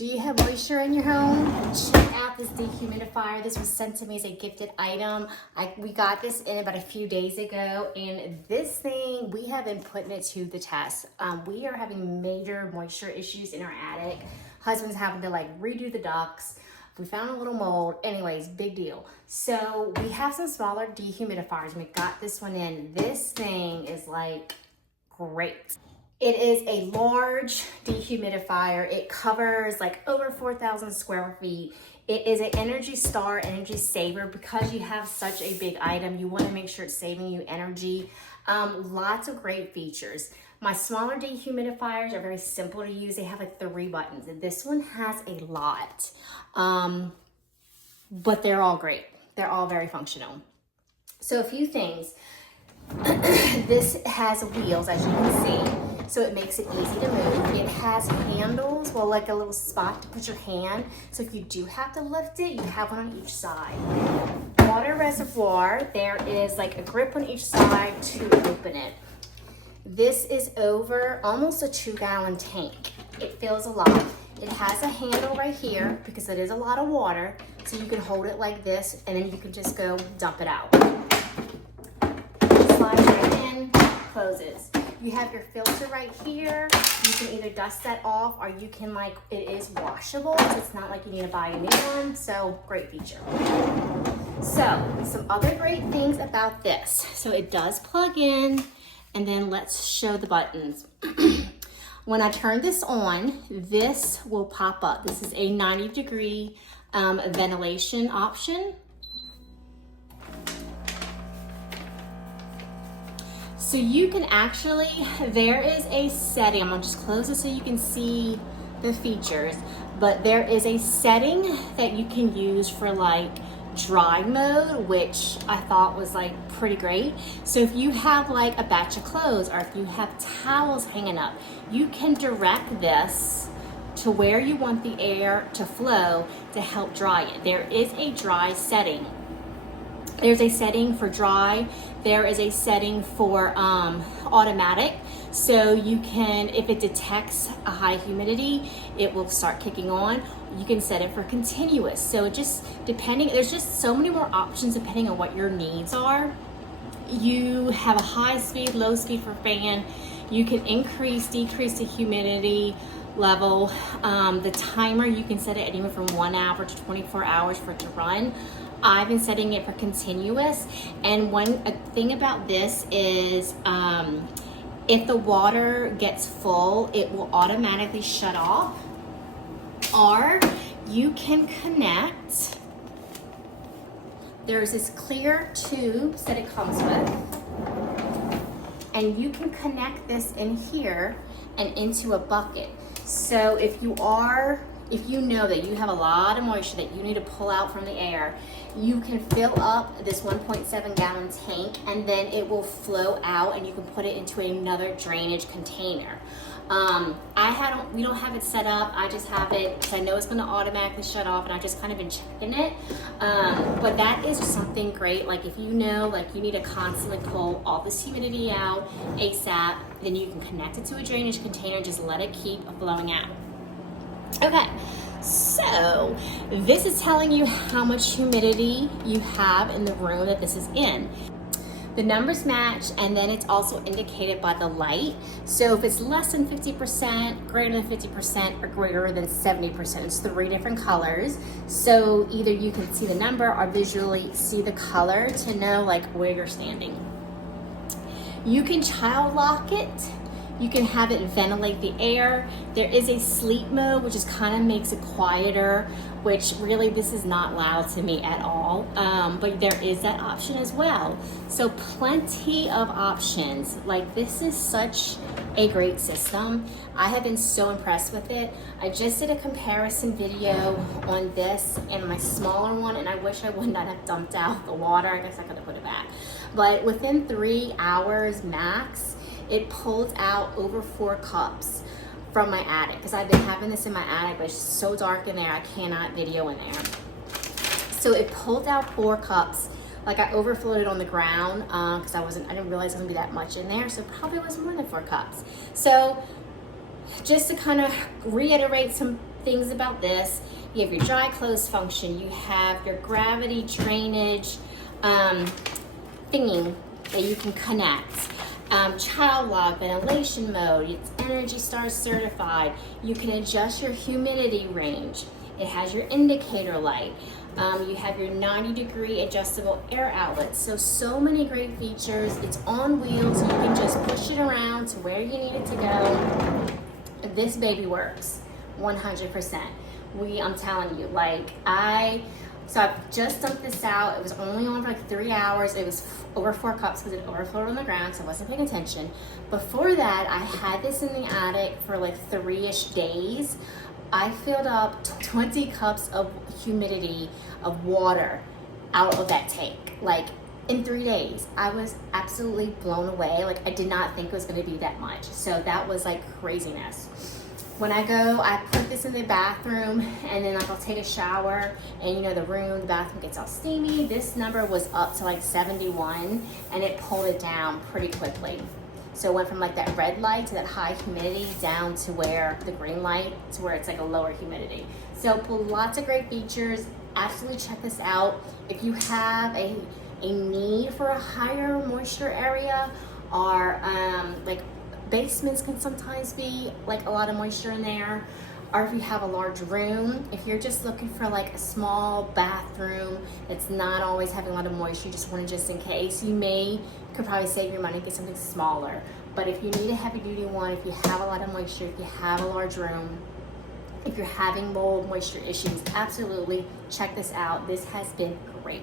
Do you have moisture in your home? Check out this dehumidifier. This was sent to me as a gifted item. We got this in about a few days ago, and this thing, we have been putting it to the test. We are having major moisture issues in our attic. Husband's having to like redo the ducts. We found a little mold. Anyways, big deal. So we have some smaller dehumidifiers. We got this one in. This thing is like great. It is a large dehumidifier. It covers like over 4,000 square feet. It is an Energy Star, Energy Saver. Because you have such a big item, you want to make sure it's saving you energy. Lots of great features. My smaller dehumidifiers are very simple to use. They have like 3 buttons, and this one has a lot. But they're all great. They're all very functional. So a few things. This has wheels, as you can see, so it makes it easy to move. It has handles, well, like a little spot to put your hand. So if you do have to lift it, you have one on each side. Water reservoir, there is like a grip on each side to open it. This is over almost a 2-gallon tank. It fills a lot. It has a handle right here because it is a lot of water. So you can hold it like this, and then you can just go dump it out. Slides right in, closes. You have your filter right here. You can either dust that off, or you can it is washable, so it's not like you need to buy a new one. So great feature. So some other great things about this. So it does plug in, and then let's show the buttons. When I turn this on, this will pop up. This is a 90-degree ventilation option. So you can actually, there is a setting, I'm gonna just close this so you can see the features, but there is a setting that you can use for like dry mode, which I thought was like pretty great. So if you have like a batch of clothes, or if you have towels hanging up, you can direct this to where you want the air to flow to help dry it. There is a dry setting. There's a setting for dry. There is a setting for automatic. So you can, if it detects a high humidity, it will start kicking on. You can set it for continuous. So just depending, there's just so many more options depending on what your needs are. You have a high speed, low speed for fan. You can increase, decrease the humidity level. The timer, you can set it anywhere from 1 hour to 24 hours for it to run. I've been setting it for continuous, and one thing about this is if the water gets full, it will automatically shut off, or you can connect. There's this clear tubes that it comes with, and you can connect this in here and into a bucket. So if you know that you have a lot of moisture that you need to pull out from the air, you can fill up this 1.7 gallon tank, and then it will flow out, and you can put it into another drainage container. We don't have it set up. I just have it because I know it's going to automatically shut off, and I've just kind of been checking it. But that is something great. Like if you know, like you need to constantly pull all this humidity out ASAP, then you can connect it to a drainage container. Just let it keep flowing out. Okay, so this is telling you how much humidity you have in the room that this is in. The numbers match, and then it's also indicated by the light. So if it's less than 50%, greater than 50%, or greater than 70%, it's 3 different colors. So either you can see the number or visually see the color to know like where you're standing. You can child lock it. You can have it ventilate the air. There is a sleep mode, which is kind of makes it quieter, which really this is not loud to me at all. But there is that option as well. So plenty of options. Like this is such a great system. I have been so impressed with it. I just did a comparison video on this and my smaller one, and I wish I would not have dumped out the water. I guess I could have put it back. But within 3 hours max, it pulled out over 4 cups from my attic, because I've been having this in my attic, but it's so dark in there, I cannot video in there. So it pulled out 4 cups. Like I overflowed it on the ground because I didn't realize there was gonna be that much in there. So it probably was more than 4 cups. So just to kind of reiterate some things about this. You have your dry close function. You have your gravity drainage thingy that you can connect. Child lock, ventilation mode. It's Energy Star certified. You can adjust your humidity range. It has your indicator light. You have your 90-degree adjustable air outlet. So many great features. It's on wheels, so you can just push it around to where you need it to go. This baby works 100%. I'm telling you, so I've just dumped this out. It was only on for like 3 hours. It was over 4 cups because it overflowed on the ground, so I wasn't paying attention. Before that, I had this in the attic for like 3-ish days. I filled up 20 cups of humidity of water out of that tank, like in 3 days. I was absolutely blown away. Like, I did not think it was gonna be that much. So that was like craziness. When I go, I put this in the bathroom, and then like I'll take a shower, and you know, the bathroom gets all steamy. This number was up to like 71, and it pulled it down pretty quickly. So it went from like that red light to that high humidity down to where the green light to where it's like a lower humidity. So lots of great features. Absolutely check this out. If you have a need for a higher moisture area, or like basements can sometimes be like a lot of moisture in there, or if you have a large room, if you're just looking for like a small bathroom that's not always having a lot of moisture, you just want to just in case, you could probably save your money and get something smaller. But if you need a heavy duty one, if you have a lot of moisture, if you have a large room, if you're having mold moisture issues, absolutely check this out. This has been great.